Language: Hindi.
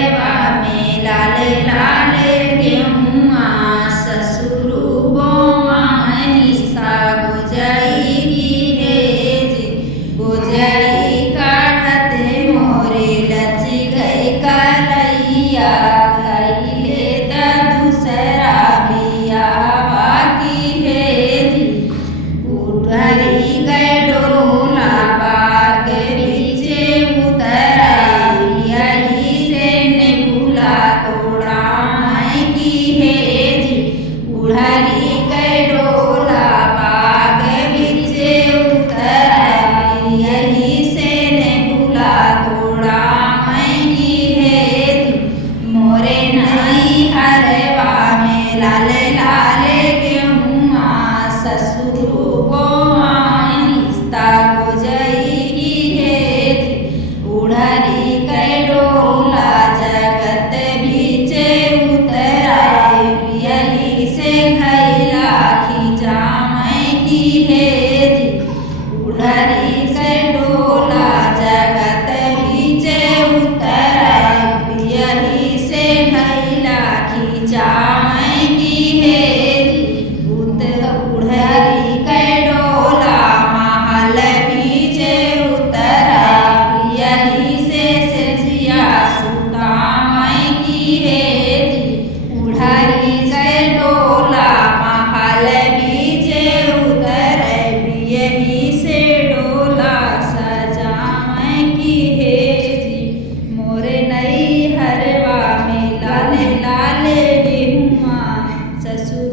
हरवा में लाल लाल गेहुआ ससुर बोआ निशा गुजरी गिरेज गुजरी काढ़त मोरे लची गई कलैया कैले त दूसरा बिया बाकी है उठरी गए डोला बाग बीचे उतराई यही से ने भूला तोड़ा की है उड़हरी गए डोला बाग बीचे उतराई यही से ने भूला तोड़ा की है मोरे नई हरवा में लाल लाल गेहुआ ससुर बोआ निस्ता गुजरी है उड़हरी गए डोला जगत बीचे उतराए यही से खैला खिजामय की है उड़हरी से डोला जगत बीचे उतराए यही से खैला खिजामय की है उड़हरी के डोला महल बीचे उतराए यही से सजिया सुतामय की है उड़हरी से डोला महल बीचे उतराए यही से डोला सजामय की है मोरे नई हरवा में लाल लाल गेहुआ ससुर